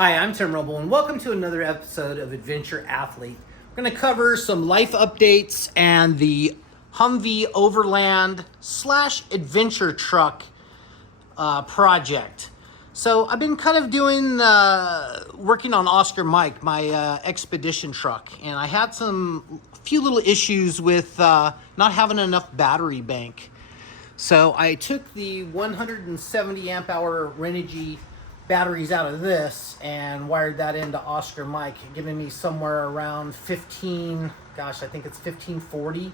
Hi, I'm Tim Rumble, and welcome to another episode of Adventure Athlete. We're going to cover some life updates and the Humvee OverLand / adventure truck project. So I've been kind of doing, working on Oscar Mike, my expedition truck, and I had a few little issues with not having enough battery bank. So I took the 170 amp hour Renogy batteries out of this and wired that into Oscar Mike, giving me somewhere around 15, I think it's 1540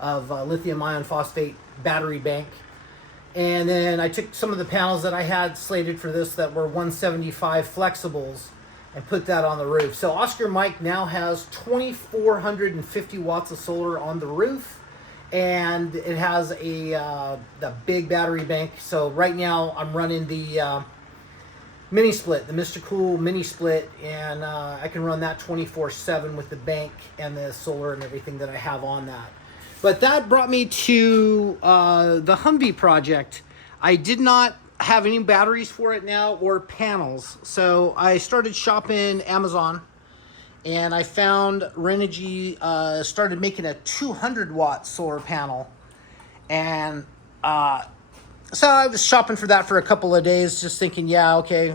of lithium ion phosphate battery bank. And then I took some of the panels that I had slated for this that were 175 flexibles and put that on the roof. So Oscar Mike now has 2,450 watts of solar on the roof, and it has the big battery bank. So right now I'm running the mini split, the Mr. Cool mini split, and I can run that 24/7 with the bank and the solar and everything that I have on that. But that brought me to the Humvee project. I did not have any batteries for it now or panels, so I started shopping Amazon, and I found Renogy started making a 200 watt solar panel, and so I was shopping for that for a couple of days, just thinking, yeah, okay,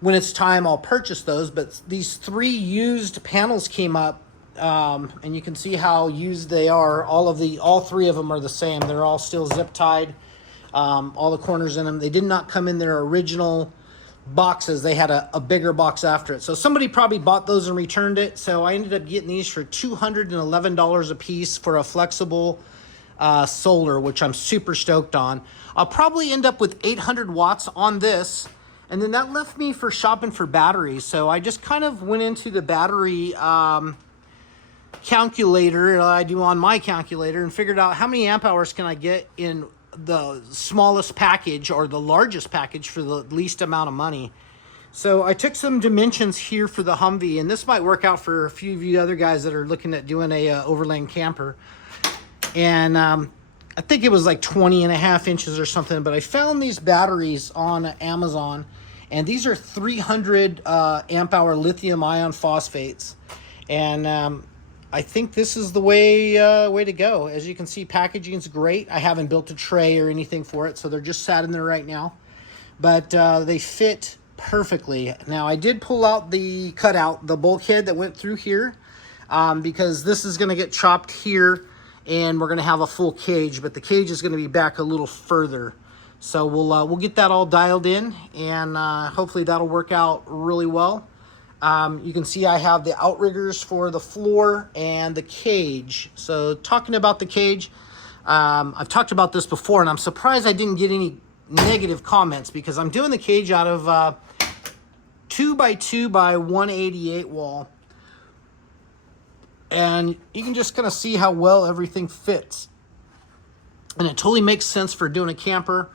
when it's time, I'll purchase those. But these 3 used panels came up, and you can see how used they are. All 3 of them are the same. They're all still zip tied, all the corners in them. They did not come in their original boxes. They had a bigger box after it. So somebody probably bought those and returned it. So I ended up getting these for $211 a piece for a flexible solar, which I'm super stoked on. I'll probably end up with 800 watts on this, and then that left me for shopping for batteries. So I just kind of went into the battery calculator I do on my calculator and figured out how many amp hours can I get in the smallest package or the largest package for the least amount of money. So I took some dimensions here for the Humvee, and this might work out for a few of you other guys that are looking at doing a overland camper. And I think it was like 20.5 inches or something, but I found these batteries on Amazon, and these are 300 amp hour lithium ion phosphates. And I think this is the way to go. As you can see, packaging is great. I haven't built a tray or anything for it, so they're just sat in there right now. But they fit perfectly. Now, I did pull out the bulkhead that went through here, because this is going to get chopped here, and we're going to have a full cage, but the cage is going to be back a little further. So we'll get that all dialed in, and hopefully that'll work out really well. You can see I have the outriggers for the floor and the cage. So talking about the cage, I've talked about this before, and I'm surprised I didn't get any negative comments, because I'm doing the cage out of 2x2 by 188 wall. And you can just kind of see how well everything fits. And it totally makes sense for doing a camper.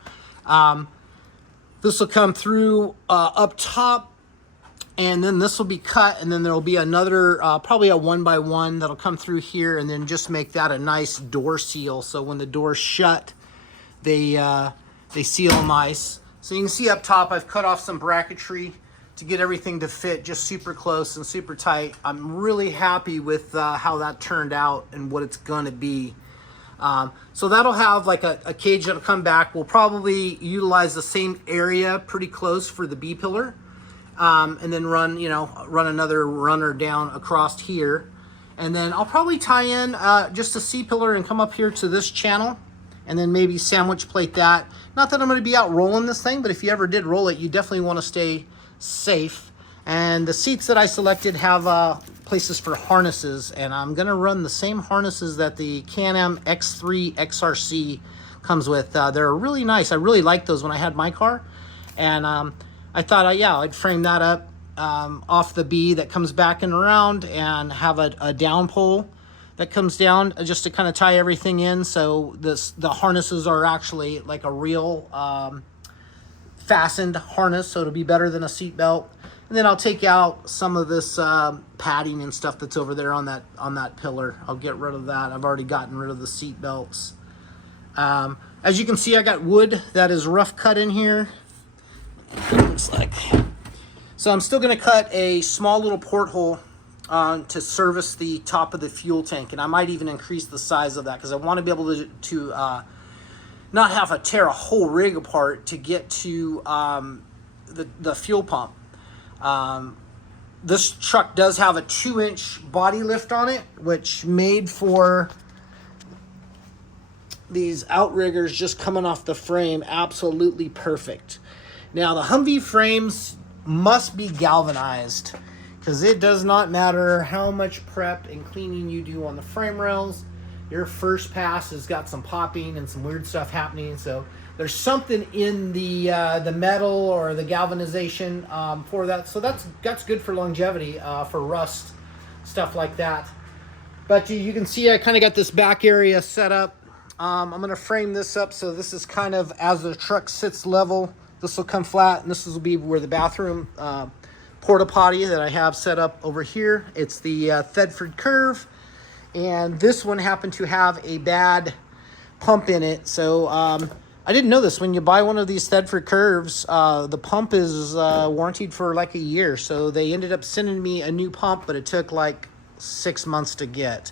This will come through up top, and then this will be cut, and then there will be another, probably a 1x1 that'll come through here, and then just make that a nice door seal. So when the door's shut, they seal nice. So you can see up top, I've cut off some bracketry to get everything to fit just super close and super tight. I'm really happy with how that turned out and what it's going to be. So that'll have like a cage that'll come back. We'll probably utilize the same area pretty close for the B-pillar, and then run another runner down across here. And then I'll probably tie in just a C-pillar and come up here to this channel, and then maybe sandwich plate that. Not that I'm going to be out rolling this thing, but if you ever did roll it, you definitely want to stay safe. And the seats that I selected have places for harnesses, and I'm going to run the same harnesses that the Can-Am X3 XRC comes with. They're really nice. I really liked those when I had my car, and I thought I'd frame that up off the B that comes back and around, and have a down pole that comes down just to kind of tie everything in. So the harnesses are actually like a real fastened harness, so it'll be better than a seat belt. And then I'll take out some of this padding and stuff that's over there on that pillar. I'll get rid of that. I've already gotten rid of the seat belts. As you can see, I got wood that is rough cut in here. It looks like. So I'm still going to cut a small little porthole to service the top of the fuel tank, and I might even increase the size of that because I want to be able to not have to tear a whole rig apart to get to the fuel pump. This truck does have a 2-inch body lift on it, which made for these outriggers just coming off the frame absolutely perfect. Now the Humvee frames must be galvanized because it does not matter how much prep and cleaning you do on the frame rails. Your first pass has got some popping and some weird stuff happening. So there's something in the metal or the galvanization for that. So that's good for longevity, for rust, stuff like that. But you can see I kind of got this back area set up. I'm going to frame this up so this is kind of as the truck sits level. This will come flat, and this will be where the bathroom porta potty that I have set up over here. It's the Thedford curve, and this one happened to have a bad pump in it. So I didn't know this. When you buy one of these Thedford curves, the pump is warranted for like a year. So they ended up sending me a new pump, but it took like 6 months to get.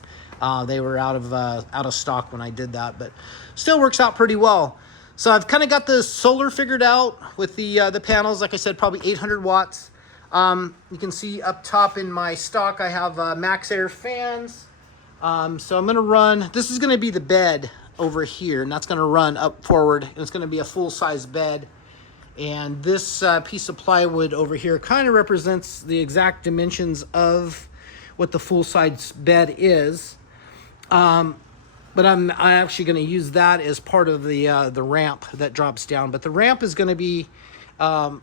They were out of stock when I did that, but still works out pretty well. So I've kind of got the solar figured out with the panels. Like I said, probably 800 watts. You can see up top in my stock, I have Max Air fans. So I'm going to run, this is going to be the bed over here, and that's going to run up forward. And it's going to be a full-size bed. And this piece of plywood over here kind of represents the exact dimensions of what the full-size bed is. But I'm actually going to use that as part of the ramp that drops down. But the ramp is going to be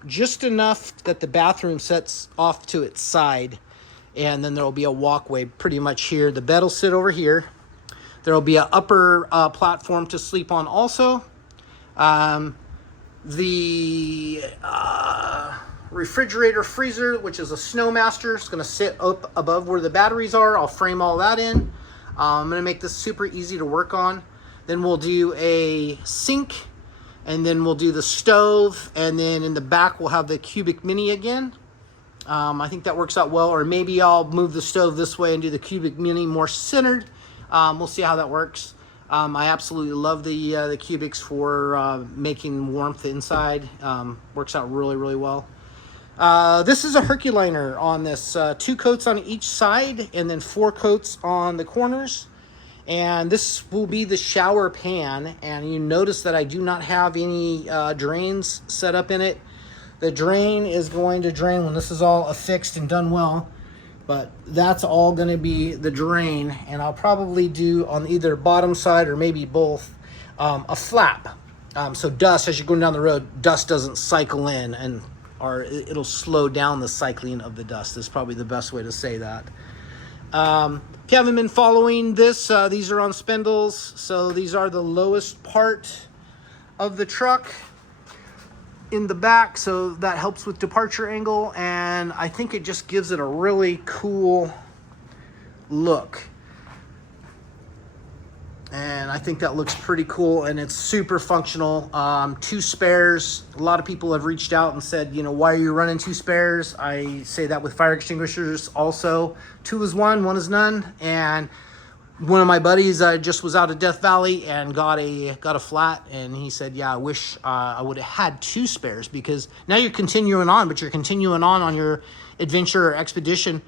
just enough that the bathroom sets off to its side, and then there will be a walkway pretty much here. The bed will sit over here. There will be an upper platform to sleep on also. The refrigerator freezer, which is a Snowmaster, is going to sit up above where the batteries are. I'll frame all that in. I'm going to make this super easy to work on. Then we'll do a sink, and then we'll do the stove, and then in the back we'll have the cubic mini again. I think that works out well, or maybe I'll move the stove this way and do the cubic mini more centered. We'll see how that works. I absolutely love the cubics for making warmth inside. Works out really, really well. This is a Herculiner on this, 2 coats on each side and then 4 coats on the corners. And this will be the shower pan, and you notice that I do not have any drains set up in it. The drain is going to drain when this is all affixed and done well, but that's all going to be the drain. And I'll probably do on either bottom side or maybe both a flap, so dust, as you're going down the road, dust doesn't cycle in, or it'll slow down the cycling of the dust is probably the best way to say that. If you haven't been following this, these are on spindles. So these are the lowest part of the truck in the back. So that helps with departure angle. And I think it just gives it a really cool look. And I think that looks pretty cool, and it's super functional. 2 spares. A lot of people have reached out and said, you know, why are you running 2 spares? I say that with fire extinguishers also. 2 is 1, 1 is none. And one of my buddies just was out of Death Valley and got a flat, and he said, yeah, I wish I would have had 2 spares, because now you're continuing on, but you're continuing on your adventure or expedition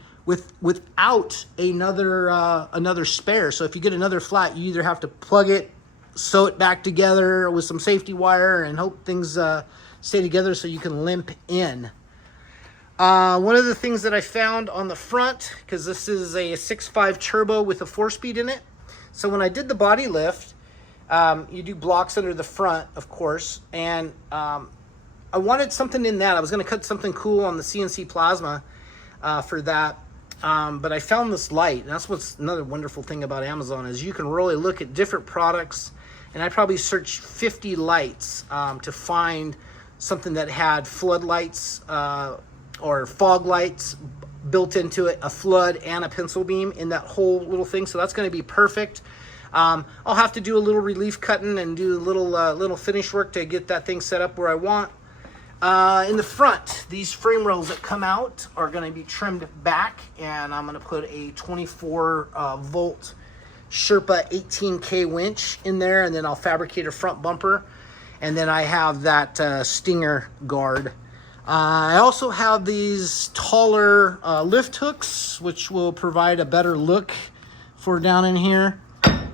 without another spare. So if you get another flat, you either have to plug it, sew it back together with some safety wire, and hope things stay together so you can limp in. One of the things that I found on the front, because this is a 6.5 turbo with a 4-speed in it, so when I did the body lift, you do blocks under the front, of course, and I wanted something in that. I was going to cut something cool on the CNC plasma for that. But I found this light, and that's what's another wonderful thing about Amazon, is you can really look at different products, and I probably searched 50 lights to find something that had floodlights or fog lights built into it, a flood and a pencil beam in that whole little thing. So that's going to be perfect. I'll have to do a little relief cutting and do a little finish work to get that thing set up where I want. In the front, these frame rails that come out are going to be trimmed back, and I'm going to put a 24 volt Sherpa 18K winch in there, and then I'll fabricate a front bumper, and then I have that stinger guard. I also have these taller lift hooks, which will provide a better look for down in here.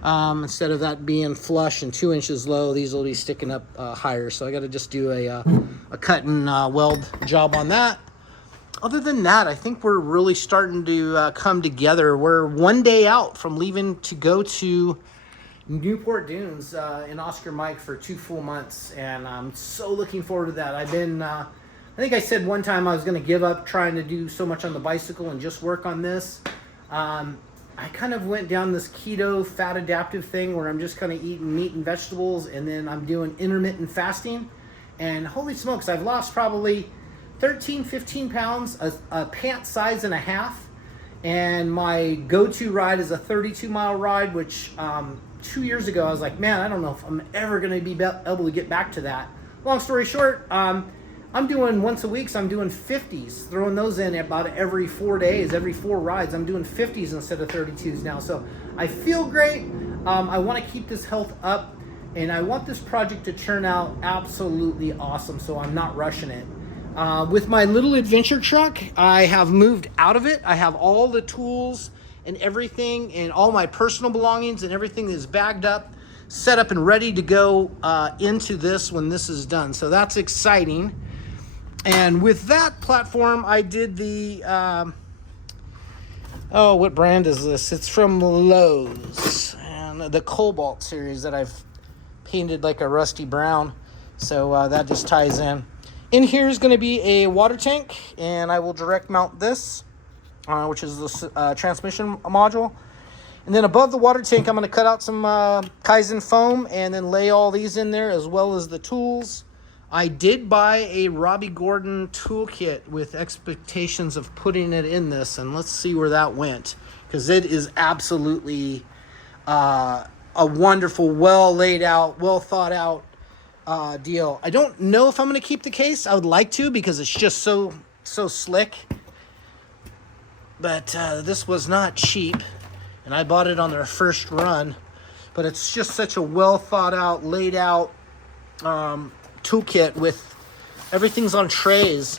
Instead of that being flush and 2 inches low, these will be sticking up higher. So I got to just do a cut and weld job on that. Other than that, I think we're really starting to come together. We're 1 day out from leaving to go to Newport Dunes in Oscar Mike for 2 full months, and I'm so looking forward to that. I've been, I think I said one time I was going to give up trying to do so much on the bicycle and just work on this. I kind of went down this keto fat adaptive thing where I'm just kind of eating meat and vegetables, and then I'm doing intermittent fasting. And holy smokes, I've lost probably 13, 15 pounds, a pant size and a half. And my go-to ride is a 32-mile ride, which 2 years ago I was like, man, I don't know if I'm ever going to be able to get back to that. Long story short, I'm doing once a week, so I'm doing 50s, throwing those in about every 4 days, every 4 rides. I'm doing 50s instead of 32s now. So I feel great. I want to keep this health up, and I want this project to turn out absolutely awesome, so I'm not rushing it. With my little adventure truck, I have moved out of it. I have all the tools and everything, and all my personal belongings and everything is bagged up, set up and ready to go into this when this is done. So that's exciting. And with that platform, I did the, oh, what brand is this? It's from Lowe's, and the Cobalt series that I've painted like a rusty brown. So that just ties in. In here is going to be a water tank, and I will direct mount this, which is the transmission module. And then above the water tank, I'm going to cut out some Kaizen foam and then lay all these in there, as well as the tools. I did buy a Robbie Gordon toolkit with expectations of putting it in this, and let's see where that went, because it is absolutely a wonderful, well laid out, well thought out deal. I don't know if I'm going to keep the case. I would like to, because it's just so slick. But this was not cheap, and I bought it on their first run. But it's just such a well thought out, laid out toolkit with everything's on trays.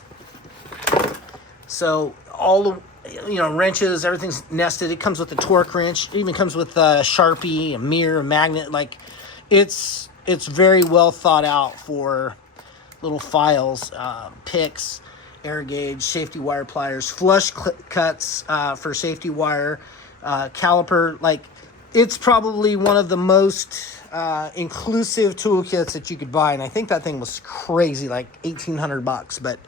So all the wrenches, everything's nested. It comes with a torque wrench. It even comes with a Sharpie, a mirror, a magnet. Like it's very well thought out for little files, picks, air gauge, safety wire pliers, flush cuts for safety wire, caliper. Like it's probably one of the most inclusive toolkits that you could buy, and I think that thing was crazy, like $1,800. But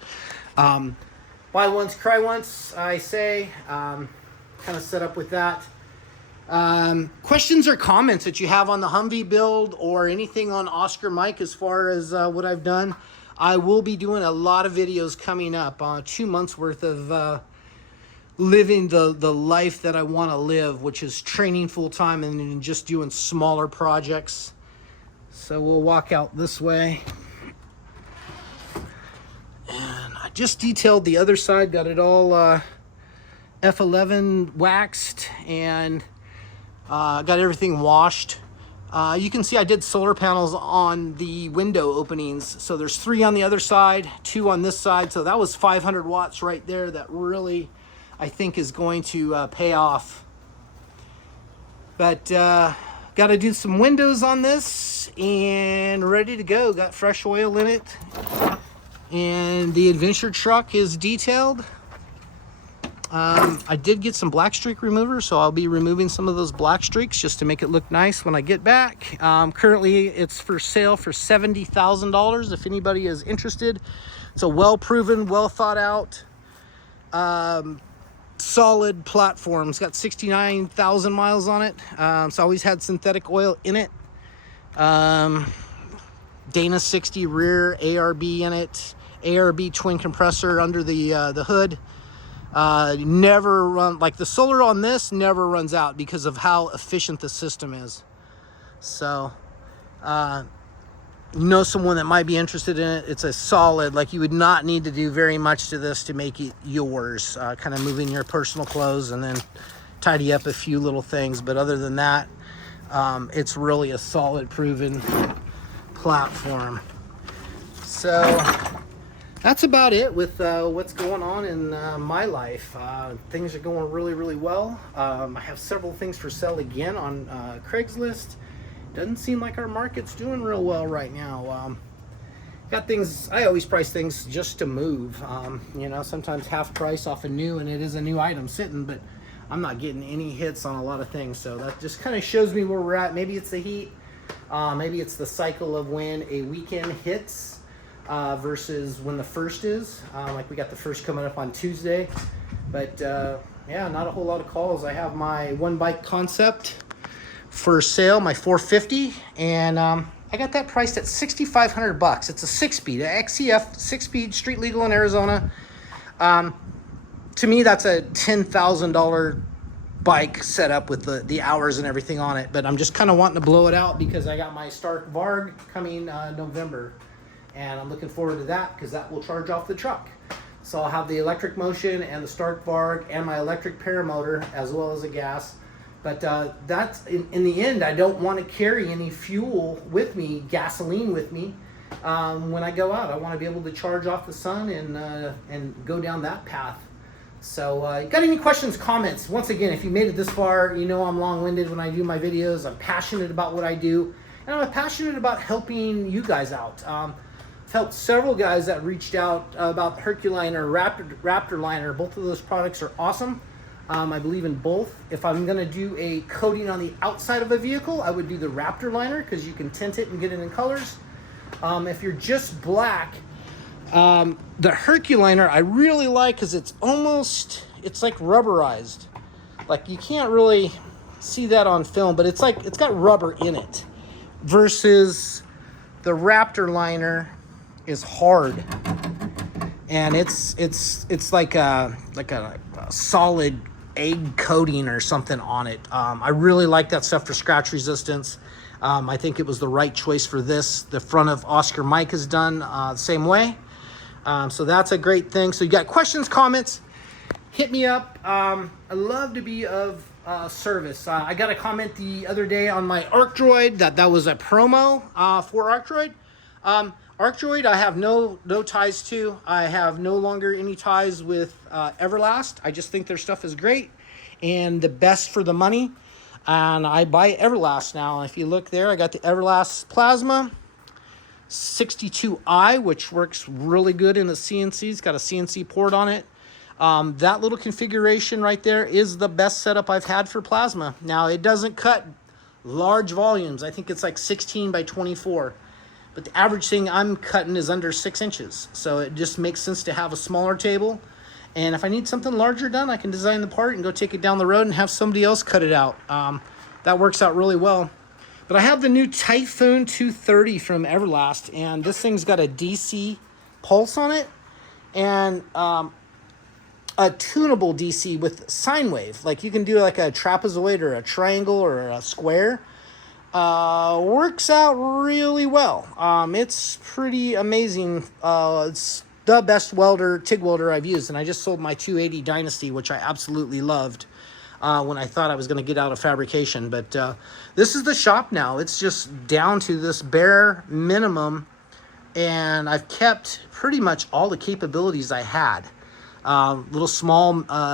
buy once, cry once, I say. Kind of set up with that. Questions or comments that you have on the Humvee build or anything on Oscar Mike as far as what I've done. I will be doing a lot of videos coming up, 2 months worth of living the life that I want to live, which is training full-time and then just doing smaller projects. So we'll walk out this way. And I just detailed the other side, got it all F11 waxed, and got everything washed. You can see I did solar panels on the window openings. So there's 3 on the other side, 2 on this side. So that was 500 watts right there. That really, I think, is going to pay off. But got to do some windows on this and ready to go. Got fresh oil in it. And the adventure truck is detailed. I did get some black streak remover, so I'll be removing some of those black streaks just to make it look nice when I get back. Currently, it's for sale for $70,000 if anybody is interested. It's a well-proven, well-thought-out, solid platform. It's got 69,000 miles on it. It's always had synthetic oil in it. Dana 60 rear ARB in it. ARB twin compressor under the hood. Never run, like the solar on this never runs out because of how efficient the system is. So know someone that might be interested in it, it's a solid, like you would not need to do very much to this to make it yours. Kind of moving your personal clothes and then tidy up a few little things. But other than that, it's really a solid, proven platform. So that's about it with what's going on in my life. Things are going really, really well. I have several things for sale again on Craigslist. Doesn't seem like our market's doing real well right now. Got things, I always price things just to move. You know, sometimes half price off a new, and it is a new item sitting, but I'm not getting any hits on a lot of things. So that just kind of shows me where we're at. Maybe it's the heat. Maybe it's the cycle of when a weekend hits versus when the first is. Like we got the first coming up on Tuesday. But yeah, not a whole lot of calls. I have my one bike concept for sale, my 450, and I got that priced at $6,500. It's a 6-speed, a XCF 6-speed, street legal in Arizona. To me, that's a $10,000 bike set up with the hours and everything on it. But I'm just kind of wanting to blow it out because I got my Stark Varg coming November, and I'm looking forward to that because that will charge off the truck. So I'll have the electric motion and the Stark Varg and my electric paramotor as well as a gas. But that's in the end, I don't want to carry any fuel with me, gasoline with me, when I go out. I want to be able to charge off the sun and go down that path. So got any questions, comments? Once again, if you made it this far, you know I'm long-winded when I do my videos. I'm passionate about what I do, and I'm passionate about helping you guys out. I've helped several guys that reached out about Herculiner, Raptor Liner. Both of those products are awesome. I believe in both. If I'm going to do a coating on the outside of a vehicle, I would do the Raptor Liner because you can tint it and get it in colors. If you're just black, the Herculiner I really like because it's like rubberized. Like you can't really see that on film, but it's got rubber in it. Versus the Raptor Liner is hard, and it's like a solid egg coating or something on it. I really like that stuff for scratch resistance. I think it was the right choice for this. The front of Oscar Mike is done the same way. So that's a great thing. So you got questions, comments, hit me up. I love to be of service. I got a comment the other day on my ArcDroid that was a promo for ArcDroid. ArcDroid I have no ties to. I have no longer any ties with Everlast. I just think their stuff is great and the best for the money. And I buy Everlast now. If you look there, I got the Everlast Plasma 62i, which works really good in the CNC. It's got a CNC port on it. That little configuration right there is the best setup I've had for plasma. Now, it doesn't cut large volumes. I think it's like 16 by 24. But the average thing I'm cutting is under 6 inches. So it just makes sense to have a smaller table. And if I need something larger done, I can design the part and go take it down the road and have somebody else cut it out. That works out really well. But I have the new Typhoon 230 from Everlast, and this thing's got a DC pulse on it and a tunable DC with sine wave. Like you can do like a trapezoid or a triangle or a square. Works out really well. It's pretty amazing. It's the best TIG welder I've used, and I just sold my 280 Dynasty, which I absolutely loved when I thought I was going to get out of fabrication. But this is the shop now. It's just down to this bare minimum, and I've kept pretty much all the capabilities I had. Little small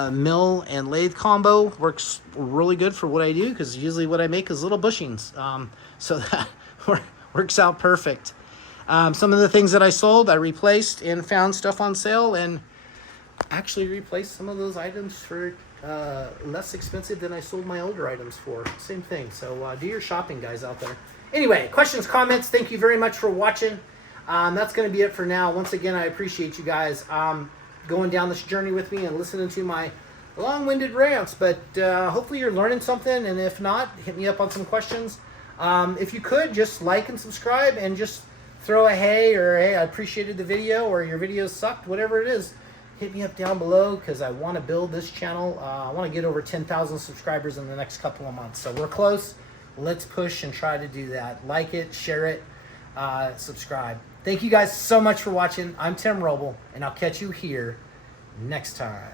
mill and lathe combo works really good for what I do, because usually what I make is little bushings. So that works out perfect. Some of the things that I sold, I replaced and found stuff on sale, and actually replaced some of those items for less expensive than I sold my older items for. Same thing. So do your shopping, guys, out there. Anyway, questions, comments, thank you very much for watching. That's going to be it for now. Once again, I appreciate you guys going down this journey with me and listening to my long-winded rants, but hopefully you're learning something, and if not, hit me up on some questions. If you could, just like and subscribe, and just throw a hey, or hey, I appreciated the video, or your video sucked, whatever it is. Hit me up down below, because I want to build this channel. I want to get over 10,000 subscribers in the next couple of months, so we're close. Let's push and try to do that. Like it, share it. subscribe. Thank you guys so much for watching. I'm Tim Roble, and I'll catch you here next time.